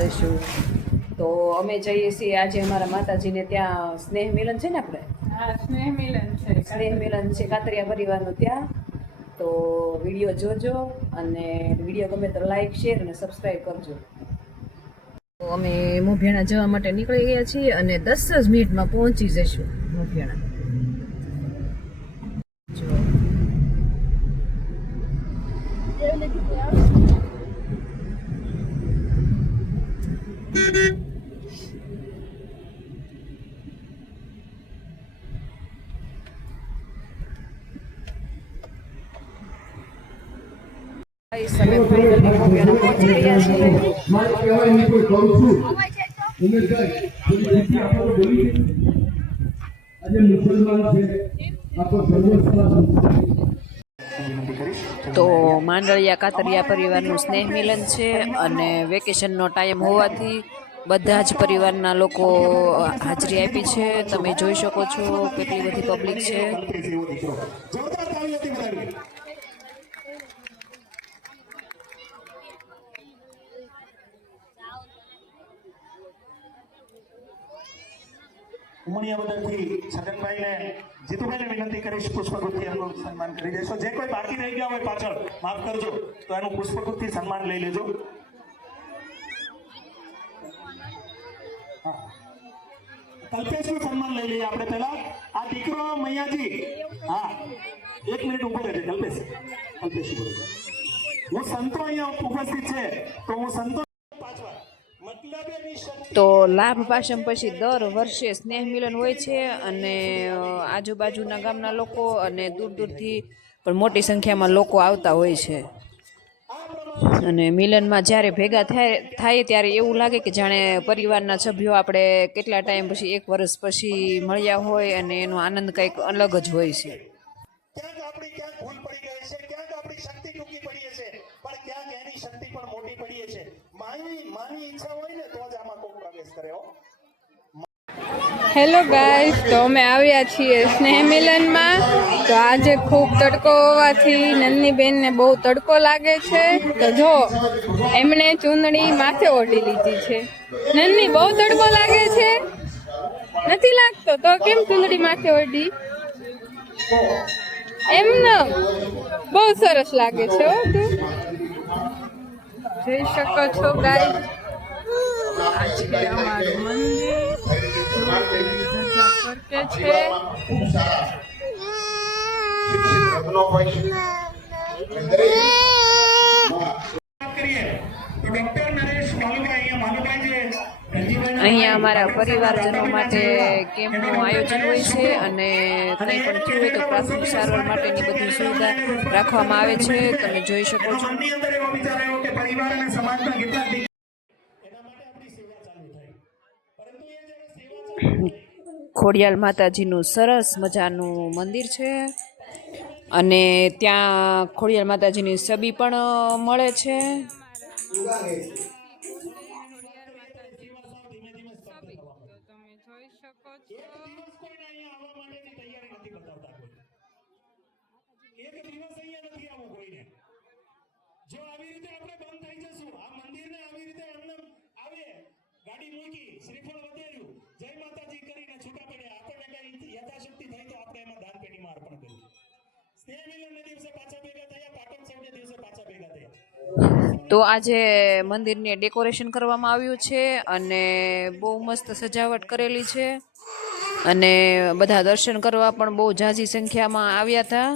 જઈશું. તો અમે જઈએ છીએ આજે અમારા માતાજીને ત્યાં સ્નેહ મિલન છે ને આપણે. હા, સ્નેહ મિલન છે કાતરિયા પરિવારનું ત્યાં. તો વિડીયો જોજો અને વિડીયો ગમે તો લાઈક શેર અને સબસ્ક્રાઈબ કરજો. તો અમે મોભિયાણા જવા માટે નીકળી ગયા છીએ અને 10 જ મિનિટમાં પહોંચી જઈશું મોભિયાણા. તમે ફાઇનલી મોભિયાણા પહોંચી ગયા છીએ. તો માંડળિયા કાતરિયા પરિવારનું સ્નેહ મિલન છે અને વેકેશનનો ટાઈમ હોવાથી બધા જ પરિવારના લોકો હાજરી આપી છે. તમે જોઈ શકો છો કેટલી બધી પબ્લિક છે. ઉમણિયા બદલથી છગનભાઈને જીતુભાઈને વિનંતી કરીશ પુષ્પગુચ્છથી એમનું સન્માન કરી દેશો. જે કોઈ બાકી રહી ગયા હોય પાછળ માફ કરજો તો એનું પુષ્પગુચ્છથી સન્માન લઈ લેજો. કલ્પેશનું સન્માન લઈ લઈએ આપણે પહેલા. આ દીકરો મૈયાજી, હા 1 મિનિટ ઉભો રહેજે કલ્પેશ. હું સંતો અહીંયા ઉપસ્થિત છે તો હું સંતો તો લાભ પાશમ પછી દર વર્ષે સ્નેહ મિલન હોય છે અને આજુબાજુના ગામના લોકો અને દૂર દૂરથી પણ મોટી સંખ્યામાં લોકો આવતા હોય છે. અને મિલનમાં જ્યારે ભેગા થાય ત્યારે એવું લાગે કે જાણે પરિવારના સભ્યો આપણે કેટલા ટાઈમ પછી 1 વર્ષ પછી મળ્યા હોય અને એનો આનંદ કંઈક અલગ જ હોય છે. હેલો ગાઈસ, તો અમે આવ્યા છીએ સ્નેહ મિલનમાં. તો આજે ખૂબ તડકો હોવાથી નન્ની બેનને બહુ તડકો લાગે છે. તો જો એમણે ચૂંદડી માથે ઓઢી લીધી છે. નન્ની, બહુ તડકો લાગે છે? નથી લાગતો તો કેમ ચૂંદડી માથે ઓઢી? એમને બહુ સરસ લાગે છે. હો, તું જોઈ શકો છો ગાઈસ. આ છે અમારું મંદિર. અહીંયા અમારા પરિવારજનો માટે કેમ્પનું આયોજન હોય છે અને કંઈ પણ થયું હોય તો પ્રાથમિક સારવાર માટેની બધી સુવિધા રાખવામાં આવે છે. તમે જોઈ શકો છો. ખોડિયાલ માતાજીનું સરસ મજાનું મંદિર છે અને ત્યાં ખોડિયાલ માતાજીની છબી પણ મળે છે. જો આવી રીતે આપણે બંધ થઈ જશું, આ મંદિરને આવી રીતે એમને આવે ગાડી મૂકી, શ્રીફળ વધેર્યું, જય માતાજી કરીને છૂટા પડ્યા, આપણને કઈ યથાશક્તિ થઈ તો આપણે એમાં દાન પેટીમાં અર્પણ કર્યું. સ્નેહ મિલનના દિવસે પાછા ભેગા થયા, પાટણ સૌના દિવસે પાછા ભેગા થયા. તો આજે મંદિરને ડેકોરેશન કરવામાં આવ્યું છે અને બહુ મસ્ત સજાવટ કરેલી છે અને બધા દર્શન કરવા પણ બહુ ઝાઝી સંખ્યામાં આવ્યા હતા.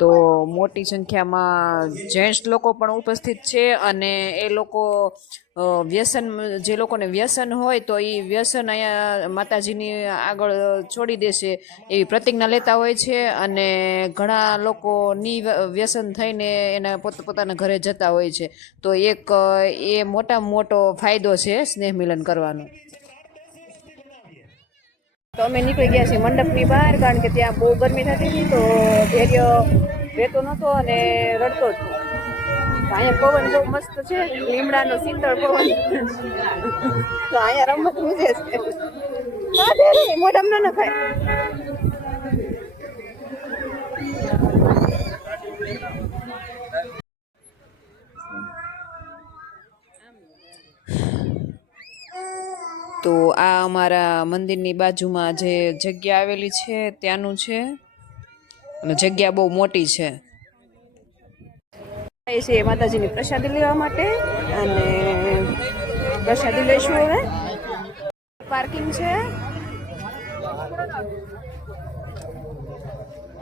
તો મોટી સંખ્યામાં જેન્ટ્સ લોકો પણ ઉપસ્થિત છે અને એ લોકો વ્યસન, જે લોકોને વ્યસન હોય તો એ વ્યસન અહીંયા માતાજીની આગળ છોડી દેશે એવી પ્રતિજ્ઞા લેતા હોય છે અને ઘણા લોકો વ્યસન થઈને એના પોતાના ઘરે જતા હોય છે. તો એક એ મોટામાં મોટો ફાયદો છે સ્નેહ મિલન કરવાનો. તો અમે નીકળી ગયા છીએ મંડપની બહાર, કારણ કે ત્યાં બહુ ગરમી થતી હતી તો ધૈર્ય રહેતો નહોતો અને રડતો હતો. અહીંયા પવન બહુ મસ્ત છે, લીમડાનો શીતળ પવન. તો અહીંયા રમત રૂજે છે. હા ડેરી મોઢામાં ન ખાય. તો આ અમારા મંદિરની બાજુમાં જે જગ્યા આવેલી છે ત્યાંનું છે અને જગ્યા બહુ મોટી છે. એ છે માતાજીની પ્રસાદી લેવા માટે અને પ્રસાદી લઈશું હવે. પાર્કિંગ છે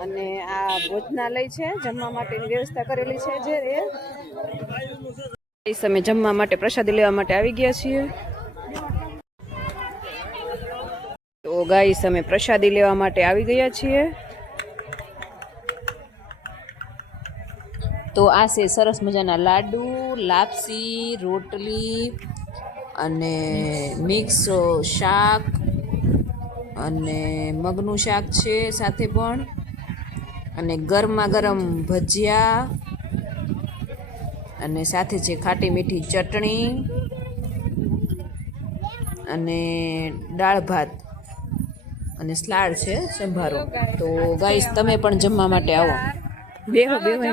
અને આ ભોજનાલય છે, જમવા માટેની વ્યવસ્થા કરેલી છે. જે અમે જમવા માટે પ્રસાદી લેવા માટે આવી ગયા છીએ. તો ગાઈસ અમે પ્રસાદી લેવા માટે આવી ગયા છીએ. તો આ છે સરસ મજાના લાડુ, લાપસી, રોટલી અને મિક્સ શાક અને મગનું શાક છે સાથે પણ, અને ગરમા ગરમ ભજીયા અને સાથે છે ખાટી મીઠી ચટણી અને દાળ ભાત અને સલાડ છે, સંભારો. તો ગાઈસ તમે પણ જમવા માટે આવો. બેહો બેહો.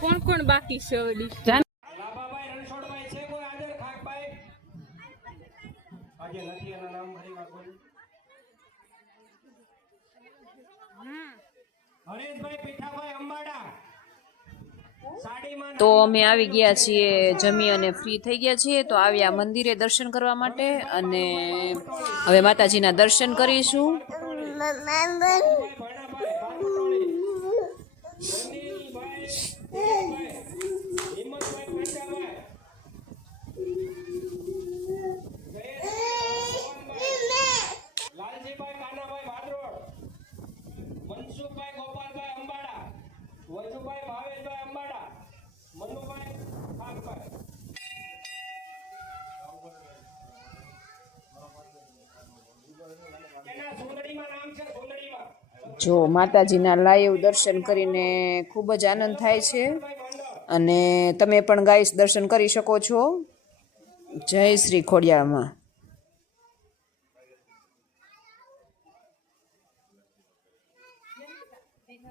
કોણ કોણ બાકી છે ઓલી? લાભાભાઈ રણછોડભાઈ છે કોઈ હાજર? ખાકભાઈ આજે નથી, એના નામ ફરી વાર બોલ. હરેશભાઈ પીઠાભાઈ અંબાડા સાડીમાં. તો અમે આવી ગયા છીએ, જમી અને ફ્રી થઈ ગયા છીએ. તો આવ્યા મંદિરે દર્શન કરવા માટે અને હવે માતાજીના દર્શન કરીશું. લાલજીભાઈ કાનાભાઈ ભાદરોડ, મનસુખભાઈ ગોપાલભાઈ અંબાડા, વજુભાઈ ભાવેશભાઈ અંબાડા, મનુભાઈ ખાકભાઈ. એના સુંદડીમાં નામ છે, સુંદડીમાં. જો માતાજીના લાઈવ દર્શન કરીને ખૂબ જ આનંદ થાય છે અને તમે પણ ગાઈસ દર્શન કરી શકો છો. જય શ્રી ખોડિયારમાં.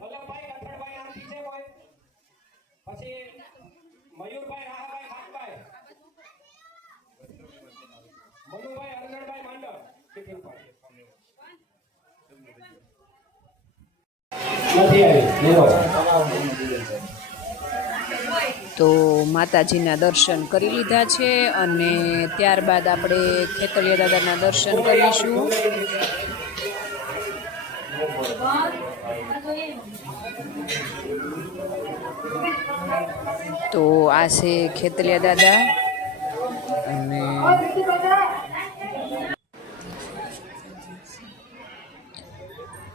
વલ્લભભાઈ કથણભાઈ નામથી છે કોઈ? પછી મયુરભાઈ રાહાભાઈ ખાકભાઈ, મનુભાઈ હરગણભાઈ માંડર. તો માતાજીના દર્શન કરી લીધા છે અને ત્યારબાદ આપણે ખેતલિયા દાદાના દર્શન કરીશું. તો આ છે ખેતલિયા દાદા અને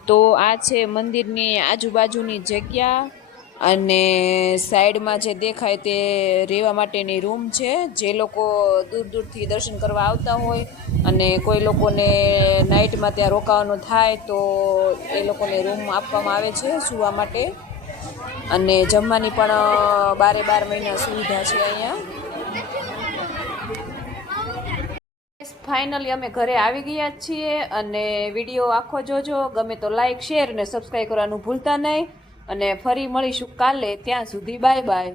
તો આ છે મંદિરની આજુબાજુની જગ્યા અને સાઈડમાં જે દેખાય તે રહેવા માટેની રૂમ છે. જે લોકો દૂર દૂરથી દર્શન કરવા આવતા હોય અને કોઈ લોકોને નાઇટમાં ત્યાં રોકાવાનું થાય તો એ લોકોને રૂમ આપવામાં આવે છે સૂવા માટે અને જમવાની પણ 12 મહિના સુવિધા છે અહીંયા. ફાઇનલી અમે ઘરે આવી ગયા છીએ અને વિડીયો આખો જોજો. ગમે તો લાઈક, શેર અને સબસ્ક્રાઈબ કરવાનું ભૂલતા નહીં અને ફરી મળીશું કાલે. ત્યાં સુધી બાય બાય.